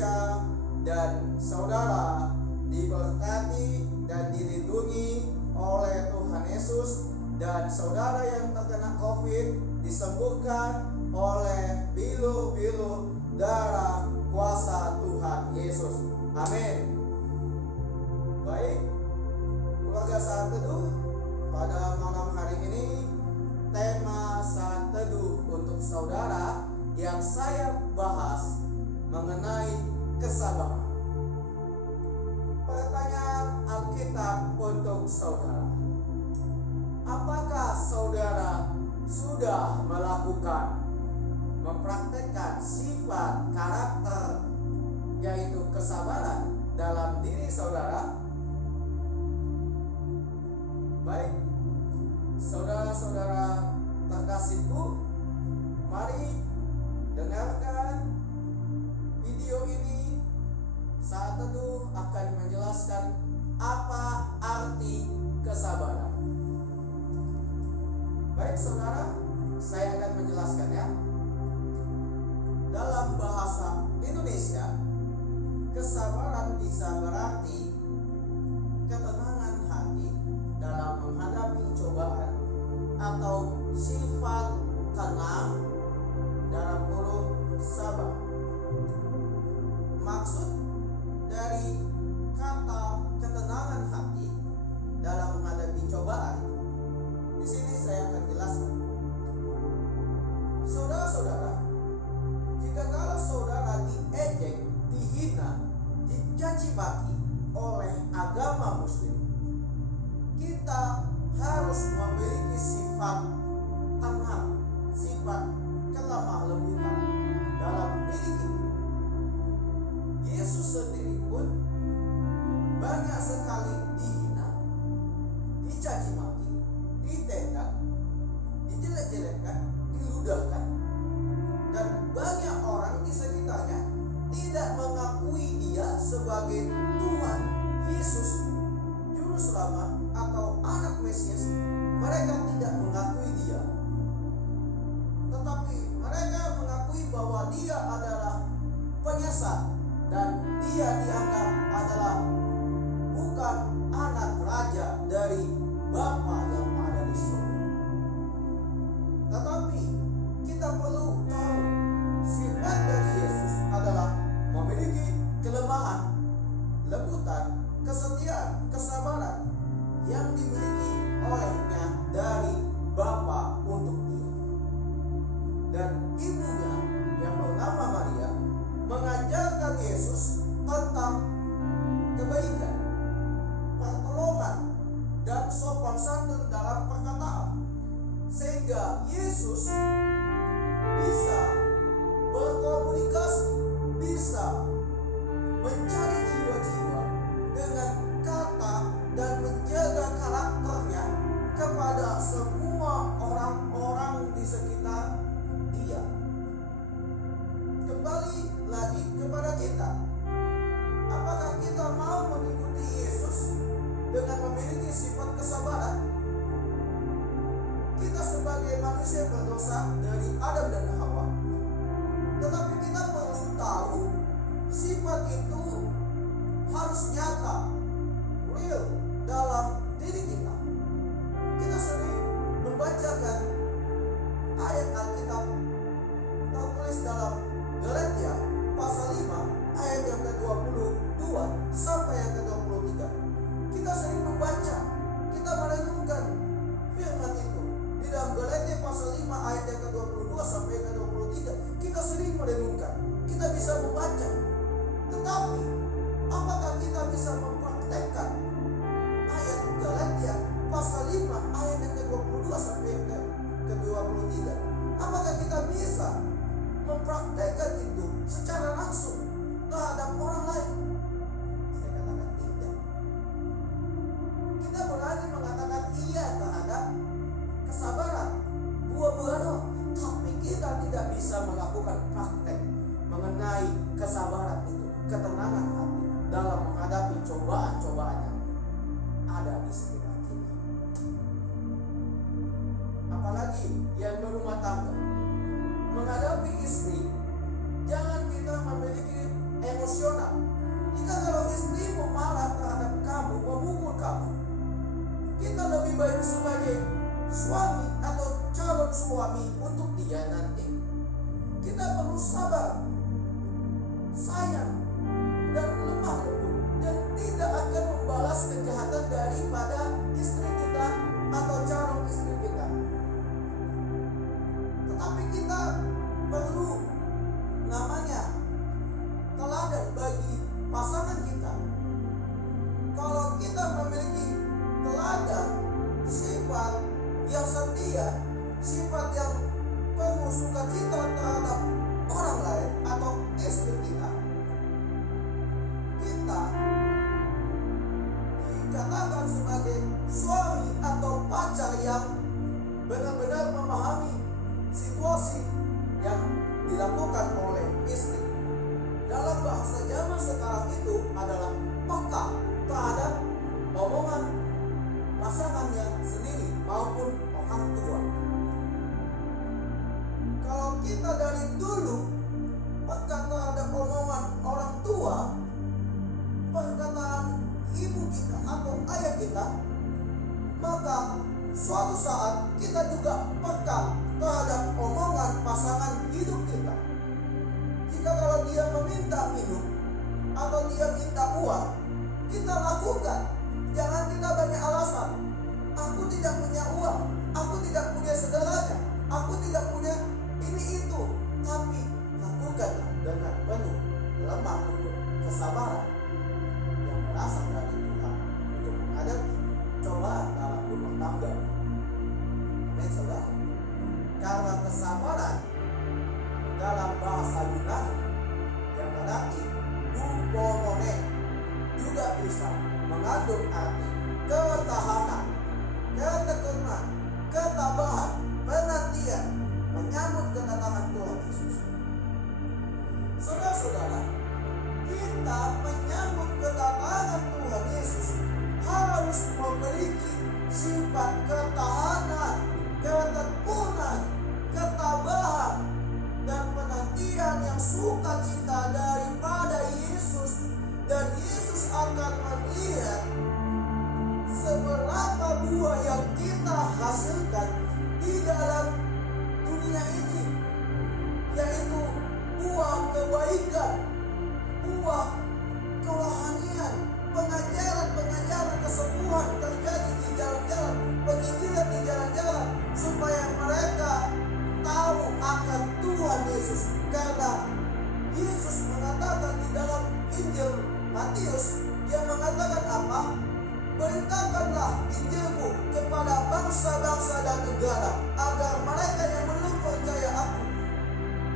Indonesia dan saudara diberkati dan dilindungi oleh Tuhan Yesus, dan saudara yang terkena COVID disembuhkan oleh bilu-bilu darah kuasa Tuhan Yesus. Amin. Baik, keluarga Saat Teduh, pada malam hari ini tema Saat Teduh untuk saudara yang saya bahas mengenai kesabaran. Pertanyaan Alkitab untuk saudara: apakah saudara sudah mempraktekkan sifat karakter yaitu kesabaran dalam diri saudara? Baik, saudara-saudara terkasihku, mari dengarkan video ini. Saat Teduh akan menjelaskan apa arti kesabaran. Baik saudara, saya akan menjelaskan ya. Dalam bahasa Indonesia, kesabaran bisa berarti ketenangan hati dalam menghadapi cobaan atau sifat tenang dalam kurung sabar. Maksud dari kata ketenangan hati dalam menghadapi cobaan, di sini saya akan jelaskan. Saudara-saudara, jika kalau saudara diejek, dihina, dicaci maki oleh agama Muslim, kita harus memiliki sifat tenang, sifat kelemah lembutan dalam diri kita. Yesus sendiri pun banyak sekali dihina, dicaci maki, ditendang, dijelek-jelekkan, diludahkan, dan banyak orang di sekitarnya tidak mengakui dia sebagai Tuhan Yesus, Juru Selamat atau Anak Mesias. Mereka tidak mengakui dia, tetapi mereka mengakui bahwa dia adalah penyesat dan dia dianggap adalah bukan anak raja dari Bapa yang ada di surga. Tetapi kita perlu tahu sifat dari Yesus adalah memiliki kelemahan, lembutan, kesetiaan, kesabaran yang dimiliki olehnya dari Bapa untuk dia. Dan ibunya yang bernama Maria mengajarkan Yesus tentang kebaikan, pertolongan, dan sopan santun dalam perkataan, sehingga Yesus bisa berkomunikasi, bisa mencari jiwa-jiwa dengan kata dan menjaga karakternya kepada semua orang-orang di sekitar dia. Kembali lagi kepada kita, apakah kita mau mengikuti Yesus dengan memiliki sifat kesabaran? Kita sebagai manusia berdosa dari Adam dan Hawa, tetapi kita perlu tahu sifat itu harus nyata, real dalam diri kita. Kita sering membacakan ayat Alkitab tertulis dalam Galatia pasal 5 ayat yang ke-22 sampai yang ke-23. Kita sering membaca, kita merenungkan firman itu. Di dalam Galatia pasal 5 ayat yang ke-22 sampai yang ke-23, kita sering merenungkan, kita bisa membaca. Tetapi apakah kita bisa mempraktekkan ayat Galatia pasal 5 ayat yang ke-22 sampai yang ke-23? Apakah kita bisa mempraktekkan itu secara langsung terhadap orang lain? Saya katakan tidak. Kita berani mengatakan iya terhadap kesabaran, buah-buah roh, tapi kita tidak bisa melakukan praktek mengenai kesabaran itu, ketenangan hati dalam menghadapi cobaan-cobaan yang ada di sekitar kita. Apalagi yang berumah tangga, menghadapi istri, jangan kita memiliki emosi penuh sabar, sayang, dan lemah lembut, dan tidak akan membalas kejahatan daripada istri kita atau calon istri kita. Tetapi kita perlu namanya teladan bagi pasangan kita. Kalau kita memiliki teladan, sifat yang setia, sifat yang penuh sukacita terhadap orang lain atau istri kita, kita dikatakan sebagai suami atau pacar yang benar-benar memahami situasi yang dilakukan oleh istri. Dalam bahasa zaman sekarang itu adalah peka terhadap omongan pasangannya sendiri maupun orang tua. Kalau kita dari dulu peka terhadap omongan orang tua, perkataan ibu kita atau ayah kita, maka suatu saat kita juga peka terhadap omongan pasangan hidup kita. Jika kalau dia meminta minum atau dia minta uang, kita lakukan. Jangan kita banyak alasan. Aku tidak punya uang, aku tidak punya segalanya, aku tidak punya ini itu. Tapi lakukanlah dengan penuh lemah lembut kesabaran yang berasal dari Tuhan untuk menghadapi cobaan dalam rumah tangga. Amin, saudara. Karena kesabaran dalam bahasa Yunani yang berarti bupomone juga bisa mengandung arti ketahanan, ketekunan, ketabahan, penantian menyambut kedatangan Tuhan Yesus. Saudara-saudara, kita menyambut kedatangan Tuhan Yesus harus memiliki sifat ketahanan, ketekunan, ketabahan, dan penantian yang sukacita daripada Yesus. Dan Yesus akan melihat seberapa buah yang kita hasilkan di dalam dunia ini, yaitu buah kebaikan, buah kerohanian, pengajaran kesembuhan terjadi di jalan-jalan, penginjilan di jalan-jalan, supaya mereka tahu akan Tuhan Yesus. Karena Yesus mengatakan di dalam Injil Matius, dia mengatakan apa? Beritakanlah Injilku kepada bangsa-bangsa dan negara, agar mereka yang belum percaya aku.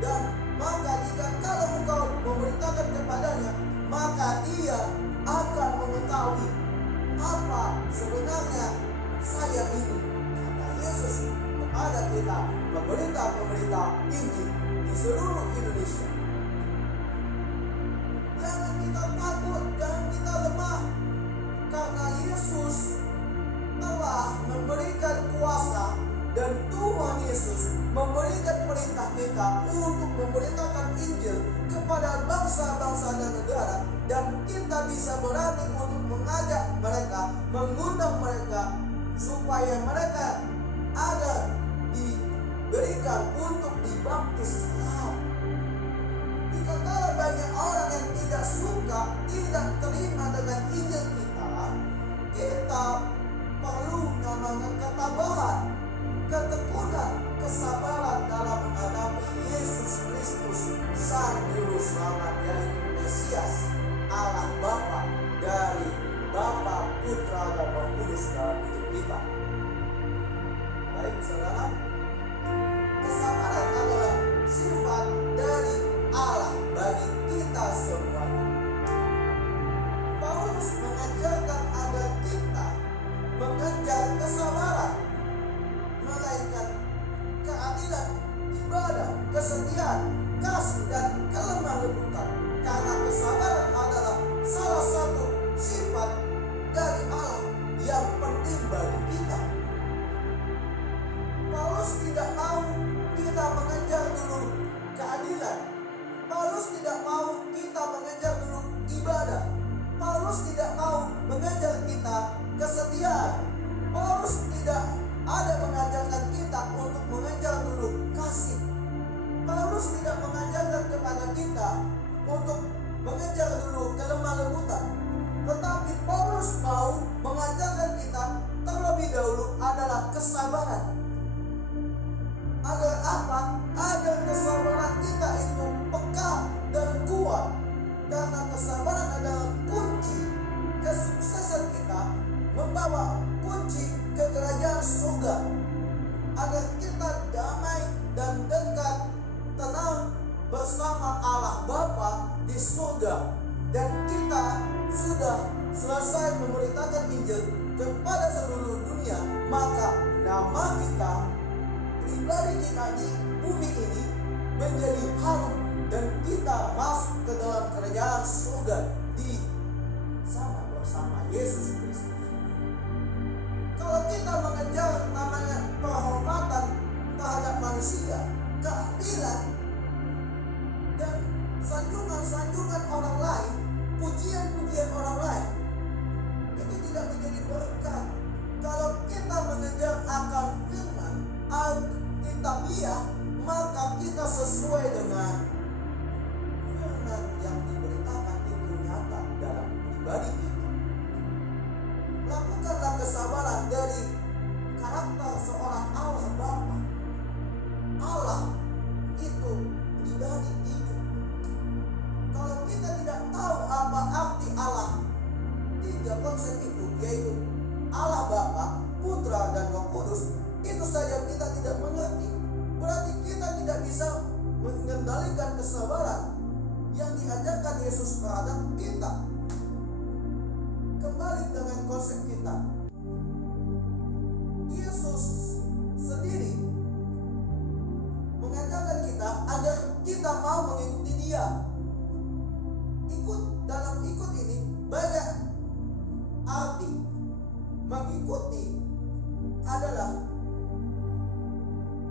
Dan maka jika kalau engkau memberitakan kepadanya, maka dia akan mengetahui apa sebenarnya saya ini. Kata Yesus kepada kita, pemerintah Injil di seluruh Indonesia. Jangan kita takut, jangan kita lemah, karena Yesus telah memberikan kuasa, dan Tuhan Yesus memberikan perintah kita untuk memberitakan Injil kepada bangsa-bangsa dan negara, dan kita bisa berani untuk mengajak mereka, mengundang mereka supaya mereka ada diberikan untuk dibaptis. Jika kalau banyak orang yang tidak suka, tidak terima dengan Injil kita perlu namanya ketabahan, ketekunan, kesabaran dalam menghadapi Yesus Kristus, Sang Juru Selamat, yaitu Mesias, Allah Bapa, dari Bapa, Putra, dan Roh Kudus dalam hidup kita. Baik, saudara, kesabaran adalah sifat dari Allah bagi kita semuanya. Paulus mengajarkan agar kita mengejar kesabaran, melainkan keadilan, ibadah, kesetiaan, kasih, dan kelemah lembutan. Karena kesabaran adalah salah satu sifat dari Allah yang penting bagi kita. Paulus Bapa di surga, dan kita sudah selesai memberitakan Injil kepada seluruh dunia, maka nama kita, pribadi kita di bumi ini menjadi harum, dan kita masuk ke dalam kerajaan surga di sana bersama Yesus Kristus. Kalau kita mengejar namanya penghormatan terhadap manusia, keadilan, dan sanjungan-sanjungan orang lain, pujian-pujian orang lain, itu tidak menjadi berkat. Kalau kita mengejar akan firman Alkitabiah, maka kita sesuai dengan firman yang diberitakan itu nyata dalam pribadi kita. Lakukanlah kesabaran dari karakter seorang Allah Bapa. Allah itu pribadi hidup. Kalau kita tidak tahu apa arti Allah, tiga konsep itu, yaitu Allah Bapa, Putra, dan Roh Kudus, itu saja kita tidak mengerti. Berarti kita tidak bisa mengendalikan kesabaran yang diajarkan Yesus terhadap kita. Kembali dengan konsep kita, Yesus sendiri mengajarkan kita agar kita mau mengikuti Dia. Ikut ini banyak arti. Mengikuti adalah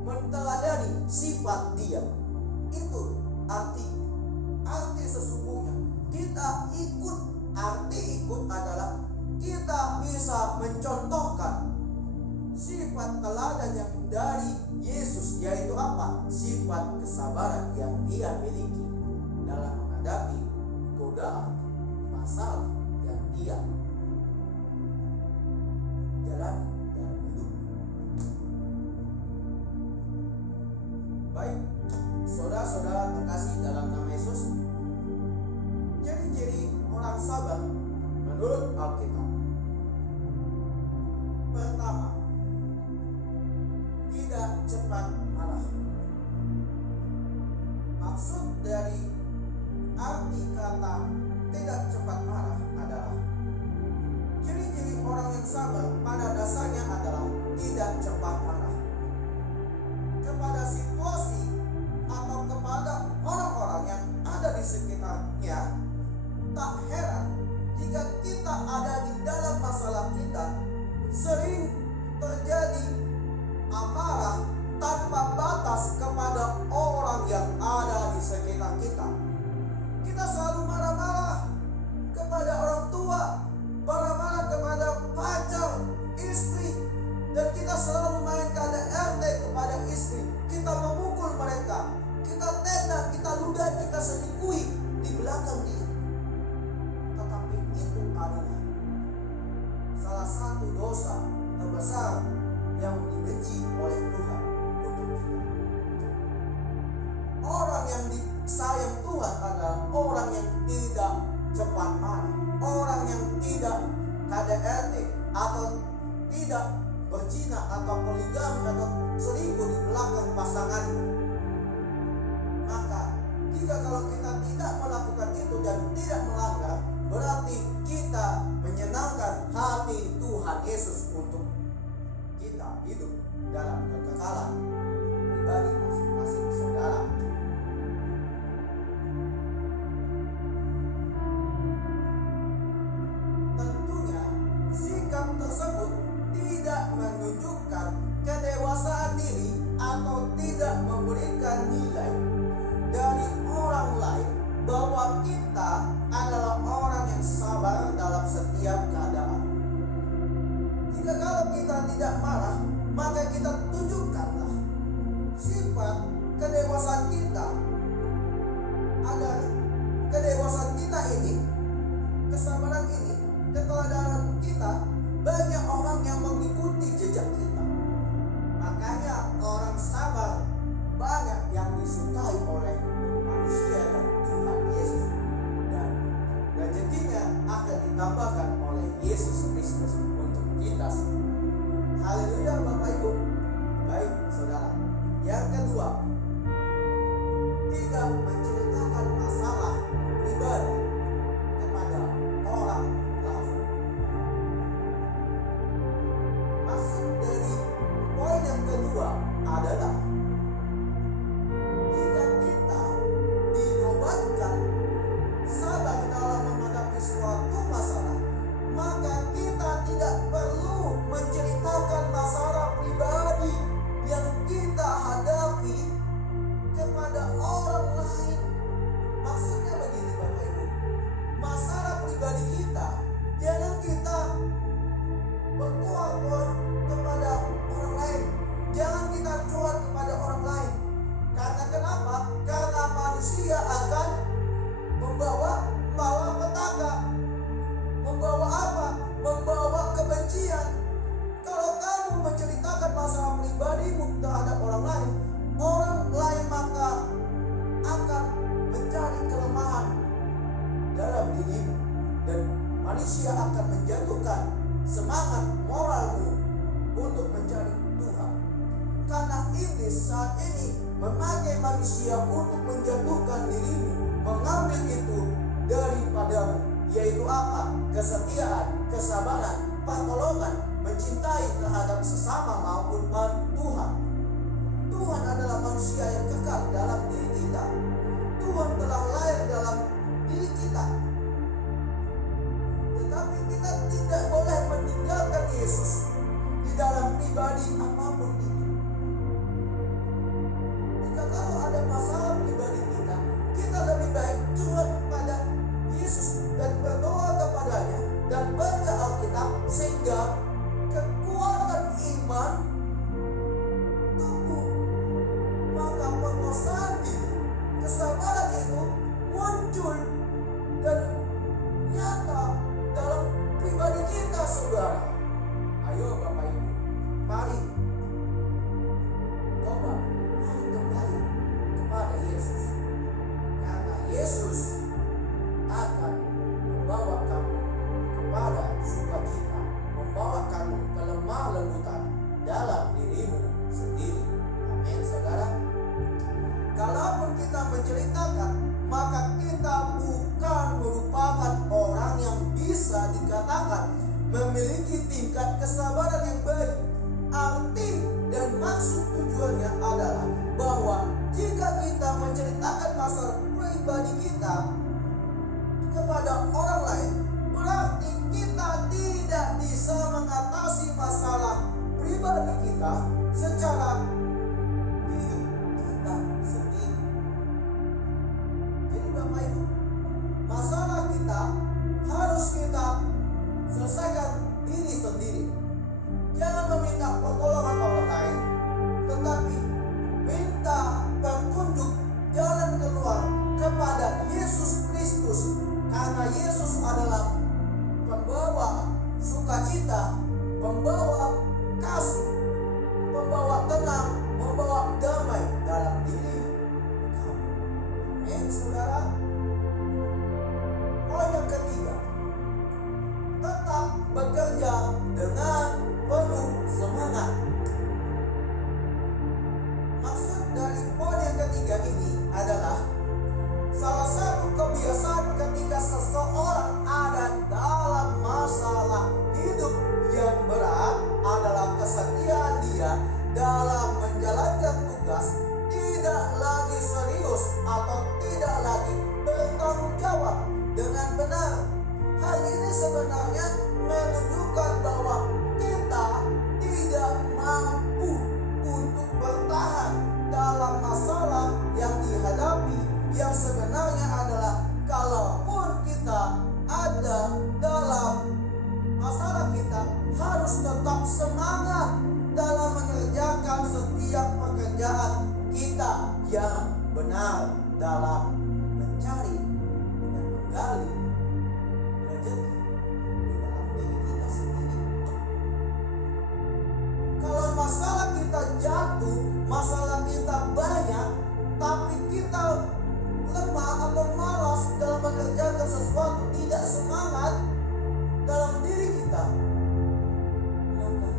menteladani sifat Dia. Itu arti sesungguhnya. Kita ikut, arti ikut adalah kita bisa mencontohkan sifat teladan yang dari Yesus, yaitu apa? Sifat kesabaran yang Dia miliki dalam menghadapi godaan, masalah yang Dia jalani dalam hidup. Baik, saudara-saudara terkasih dalam nama Yesus, ciri-ciri orang sabar menurut Alkitab. Pertama, tidak cepat marah. Maksud dari arti kata tidak cepat marah adalah ciri-ciri orang yang sabar pada dasarnya adalah tidak cepat marah kepada situasi atau kepada orang-orang yang ada di sekitarnya. Tak heran jika kita ada di dalam masalah kita, sering terjadi amarah tanpa batas kepada orang yang ada di sekitar kita. Kita selalu marah-marah kepada orang tua, marah-marah kepada pacar, istri, dan kita selalu main KDRT kepada istri. Kita memukul mereka, kita tendang, kita ludah, kita selingkuhi di belakang dia. Tetapi itu adalah salah satu dosa terbesar yang dibenci oleh Tuhan untuk kita. Orang yang disayang Tuhan adalah orang yang tidak cepat marah, orang yang tidak KDRT atau tidak berzina atau poligami atau selingkuh di belakang pasangannya. Maka jika kalau kita tidak melakukan itu dan tidak melanggar, berarti kita menyenangkan hati Tuhan Yesus untuk kita hidup dalam kekekalan pribadi masing-masing saudara. Tentunya sikap tersebut tidak menunjukkan kedewasaan diri atau tidak memberikan nilai dari orang lain bahwa kita adalah orang yang sabar dalam setiap keadaan. Jika kalau kita tidak marah, maka kita tunjukkanlah sifat kedewasaan kita, agar kedewasaan kita ini, kesabaran ini, keteladanan kita, banyak orang yang mengikuti jejak kita. Makanya orang sabar banyak dirimu, dan manusia akan menjatuhkan semangat moralmu untuk mencari Tuhan. Karena iblis saat ini memakai manusia untuk menjatuhkan dirimu, mengambil itu daripadamu, yaitu apa? Kesetiaan, kesabaran, pertolongan, mencintai terhadap sesama maupun Tuhan. Tuhan adalah manusia yang kekal dalam diri kita. Tuhan telah lahir dalam diri kita. Tetapi kita tidak boleh meninggalkan Yesus di dalam pribadi apapun itu. Jika kalau ada masalah pribadi kita, kita lebih baik curhat kepada Yesus dan berdoa kepadanya dan baca Alkitab sehingga kekuatan iman tumbuh. Maka penguasaan diri, kesabaran itu muncul dan nyata dalam pribadi kita, saudara. Ayo Bapak Ibu, mari coba, mari kembali kepada Yesus. Karena Yesus akan membawa kamu kepada sukacita, membawa kamu ke lemah lembutan dalam dirimu sendiri. Amin, saudara. Kalaupun kita menceritakan, maka kita bukan merupakan orang yang bisa dikatakan memiliki tingkat kesabaran yang baik. Arti dan maksud tujuannya adalah bahwa jika kita menceritakan masalah pribadi kita kepada orang lain, berarti kita tidak bisa mengatasi masalah pribadi kita secara diri kita sendiri. Jadi Bapak Ibu, masalah kita harus kita selesaikan diri sendiri. Jangan meminta pertolongan orang lain, tetapi minta petunjuk jalan keluar kepada Yesus Kristus. Karena Yesus adalah pembawa sukacita, pembawa kasih, pembawa tenang, membawa damai dalam diri kamu. Amin, saudara. Poin yang ketiga, tetap bekerja dengan penuh semangat. Maksud dari poin yang ketiga ini adalah salah satu kebiasaan ketika seseorang ada dalam masalah hidup yang berat adalah kesetiaan dia dalam menjalankan tugas, tidak lagi serius atau tidak lagi bertanggung jawab dengan benar. Hal ini sebenarnya menunjukkan bahwa kita tidak mampu untuk bertahan dalam masalah yang dihadapi, yang sebenarnya adalah kalaupun kita ada dalam masalah, kita harus tetap semangat dalam mengerjakan setiap pekerjaan kita yang benar dalam mencari dan menggali rezeki di dalam diri kita sendiri. Kalau masalah kita jatuh, masalah kita banyak, tapi kita lemah atau malas dalam mengerjakan sesuatu, tidak semangat dalam diri kita, maka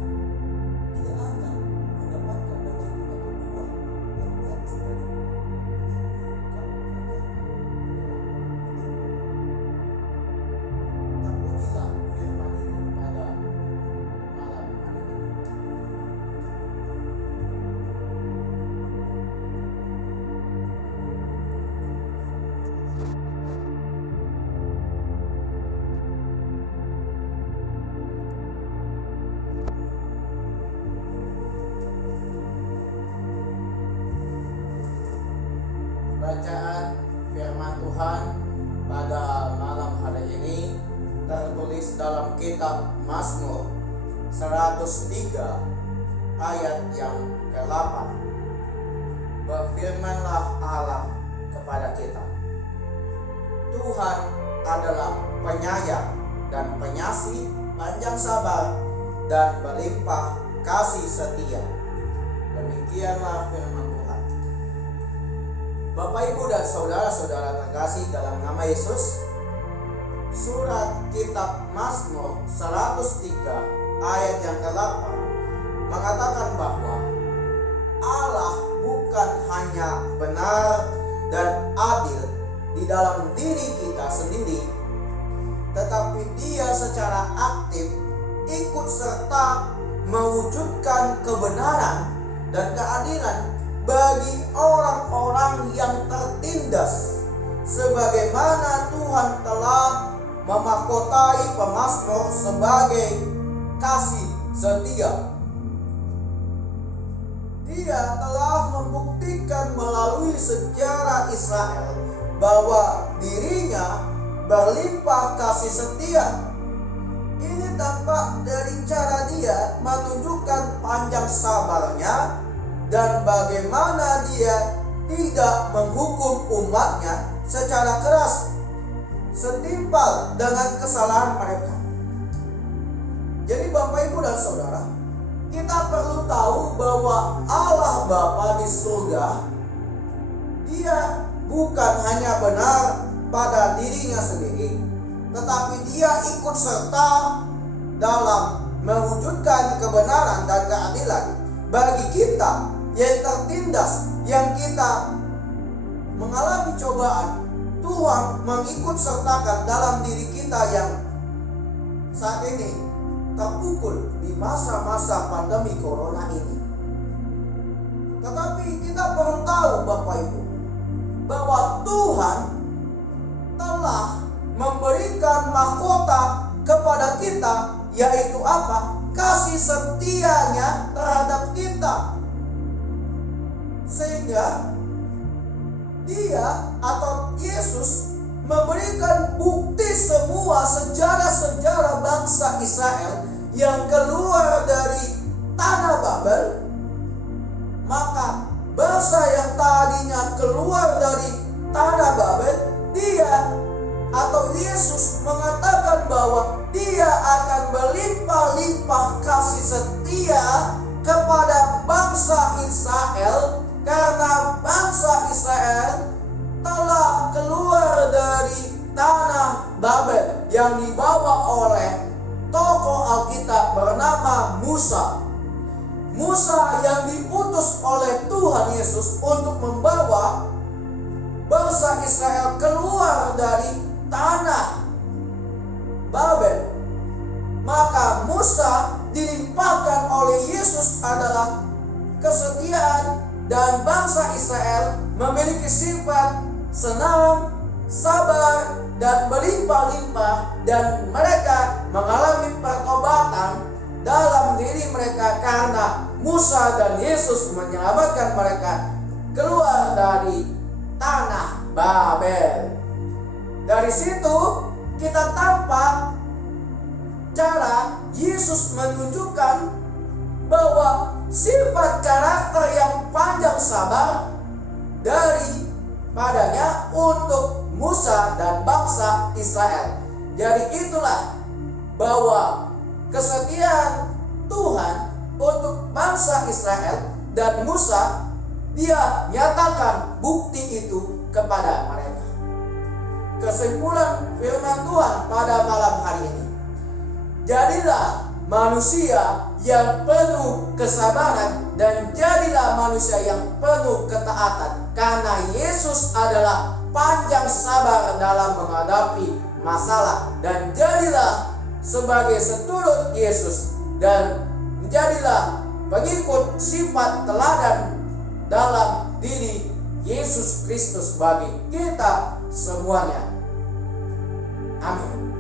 tidak akan mendapatkan rezeki atau buah yang bagus dari terpujilah firman ini pada malam hari ini. Bacaan firman Tuhan pada malam hari ini tertulis dalam kitab Mazmur 103 ayat yang ke-8. Berfirmanlah Allah kepada kita, Tuhan adalah penyayang dan penyasih, panjang sabar dan berlimpah kasih setia. Demikianlah firman Tuhan. Bapak, Ibu, dan saudara-saudara terkasih dalam nama Yesus, Surat kitab Mazmur 103 ayat yang ke-8 mengatakan bahwa Allah bukan hanya benar dan adil di dalam diri kita sendiri, tetapi Dia secara aktif ikut serta mewujudkan kebenaran dan keadilan bagi orang-orang yang tertindas, sebagaimana Tuhan telah memahkotai pemazmur sebagai kasih setia. Dia telah membuktikan melalui sejarah Israel bahwa dirinya berlimpah kasih setia. Ini tampak dari cara Dia menunjukkan panjang sabarnya dan bagaimana Dia tidak menghukum umatnya secara keras setimpal dengan kesalahan mereka. Jadi Bapak, Ibu, dan Saudara, kita perlu tahu bahwa Allah Bapa di surga, Dia bukan hanya benar pada dirinya sendiri, tetapi Dia ikut serta dalam mewujudkan kebenaran dan keadilan bagi kita yang tertindas, yang kita mengalami cobaan. Tuhan mengikut sertakan dalam diri kita yang saat ini terpukul di masa-masa pandemi corona ini. Tetapi kita perlu tahu Bapak Ibu, bahwa Tuhan telah memberikan mahkota kepada kita, yaitu apa? Kasih setianya terhadap kita. Sehingga Dia atau Yesus memberikan bukti semua sejarah-sejarah bangsa Israel yang keluar dari tanah Babel. Maka bangsa yang tadinya keluar dari tanah Babel, Dia atau Yesus mengatakan bahwa Dia akan berlimpah-limpah kasih setia kepada bangsa Israel, karena bangsa Israel telah keluar dari tanah Babel yang dibawa oleh tokoh Alkitab bernama Musa. Musa yang diutus oleh Tuhan Yesus untuk membawa bangsa Israel keluar dari tanah Babel. Maka Musa dilimpahkan oleh Yesus adalah kesetiaan, dan bangsa Israel memiliki sifat senang, sabar, dan berlimpah-limpah, dan mereka mengalami pertobatan dalam diri mereka karena Musa dan Yesus menyelamatkan mereka keluar dari tanah Babel. Dari situ kita tampak cara Yesus menunjukkan bahwa sifat karakter yang panjang sabar daripadanya untuk Musa dan bangsa Israel. Jadi itulah bahwa kesetiaan Tuhan untuk bangsa Israel dan Musa, Dia nyatakan bukti itu kepada mereka. Kesimpulan firman Tuhan pada malam hari ini, jadilah manusia yang penuh kesabaran dan jadilah manusia yang penuh ketaatan, karena Yesus adalah panjang sabar dalam menghadapi masalah, dan jadilah sebagai seturut Yesus dan menjadilah pengikut sifat teladan dalam diri Yesus Kristus bagi kita semuanya. Amin.